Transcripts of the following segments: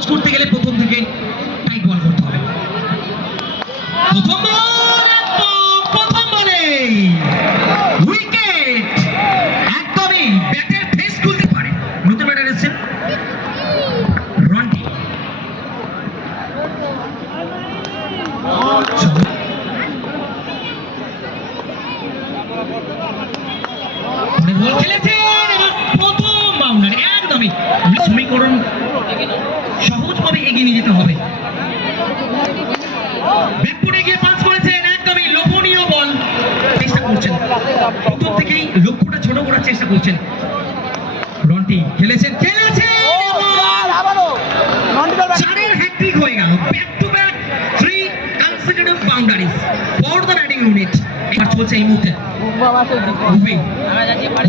সহজ করতে গেলে প্রথম থেকে টাইট বল করতে হবে। প্রথম বলে উইকেট, একদমই ব্যাটের ফেস খুলতে পারে। নতুন ব্যাটার এসেছেন রন্টি, বল খেলেছেন এবং প্রথম বাউন্ডারি, একদমই সমীকরণ সহজভাবে এগিয়ে নিয়ে যেতে হবে। ব্যাকফুটে গিয়ে পাস করেছেন, একদমই লোভনীয় বল চেষ্টা করছেন, প্রথম থেকেই লক্ষ্যটা ছোট করার চেষ্টা করছেন। রন্টি খেলেছেন চারের হ্যাট্রিক হয়ে গেল, back to back 3 consecutive boundaries for the batting unit. এবার চলছে এই মুহূর্তে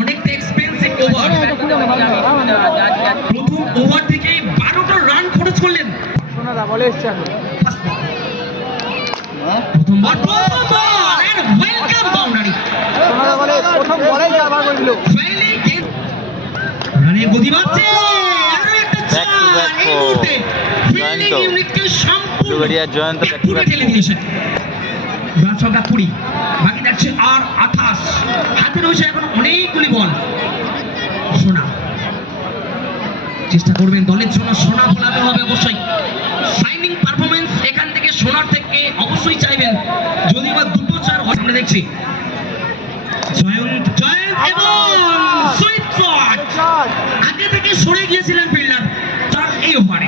অনেকটা এক্সপেন্সিভ ওভার, প্রথম ওভার থেকে 12টা রান খরচ করলেন। প্রথম বল এন্ড ওয়েলকাম বাউন্ডারি, রানের গতি বাড়ছে, আরো একটা চার। এই মুহূর্তে ফিল্ডিং ইউনিটকে সম্পূর্ণ পুরো ঠেলে দিয়েছে। রান সংখ্যা 20, বাকি যাচ্ছে আর 28, হাতে রয়েছে এখন অনেকগুলি বল। সোনা চেষ্টা করবেন দলের জন্য, সোনা ফলাতে হবে অবশ্যই। শাইনিং পারফরমেন্স এখান থেকে সোনার থেকে অবশ্যই চাইবেন, যদি বা দুটো চার হয়। আমরা দেখছি জয়ন্ত এবং সুইট শট, আগে থেকে সরে গিয়েছিলেন ফিল্ডার তার এই ওভারে।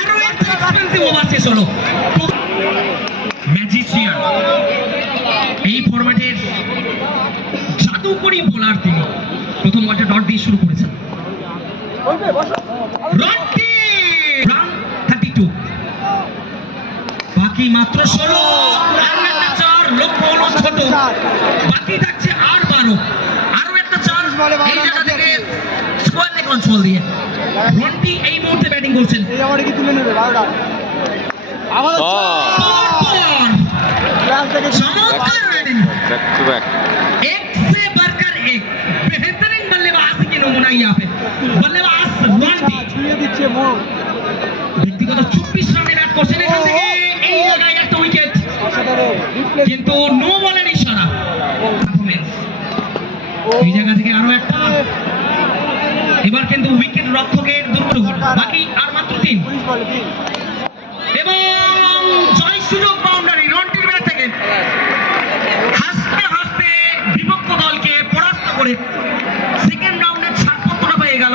আরো একটা এক্সপেন্সিভ ওভার শেষ হলো। ম্যাজিশিয়ান, এই ফরম্যাটের জাদুকরী বোলার তিনি। প্রথম বলটা ডট দিয়ে শুরু করেছেন রন্টি, রান 32, বাকি মাত্র 16, আরো একটা 4, লক্ষ্য হলো ছোট, বাকি থাকছে আর 12, আরো একটা 4 এই জায়গা থেকে স্কোয়ারে কন্ট্রোল দিয়ে রন্টি এই মুহূর্তে ব্যাটিং করছেন। चमत्कार बैटिंग, एक से बढ़कर एक बेहतरीन बल्लेबाज की नमूना यहाँ पे। बल्लेबाज रंटी ব্যক্তিগত 24 রানে ব্যাট করছেন এখান থেকে, এই জায়গায় একটা উইকেট, কিন্তু নো বলের ইশারা। এই জায়গা থেকে আরো একটা, এবার কিন্তু উইকেট রক্ষকের দুর্বল, বাকি আর মাত্র 3 এবং জয় সুযোগ বাউন্ডারি রন্টির ব্যাট থেকে। হাসতে হাসতে বিপক্ষ দলকে পরাস্ত করে সেকেন্ড রাউন্ডের ছাড়পত্রটা পেয়ে গেল।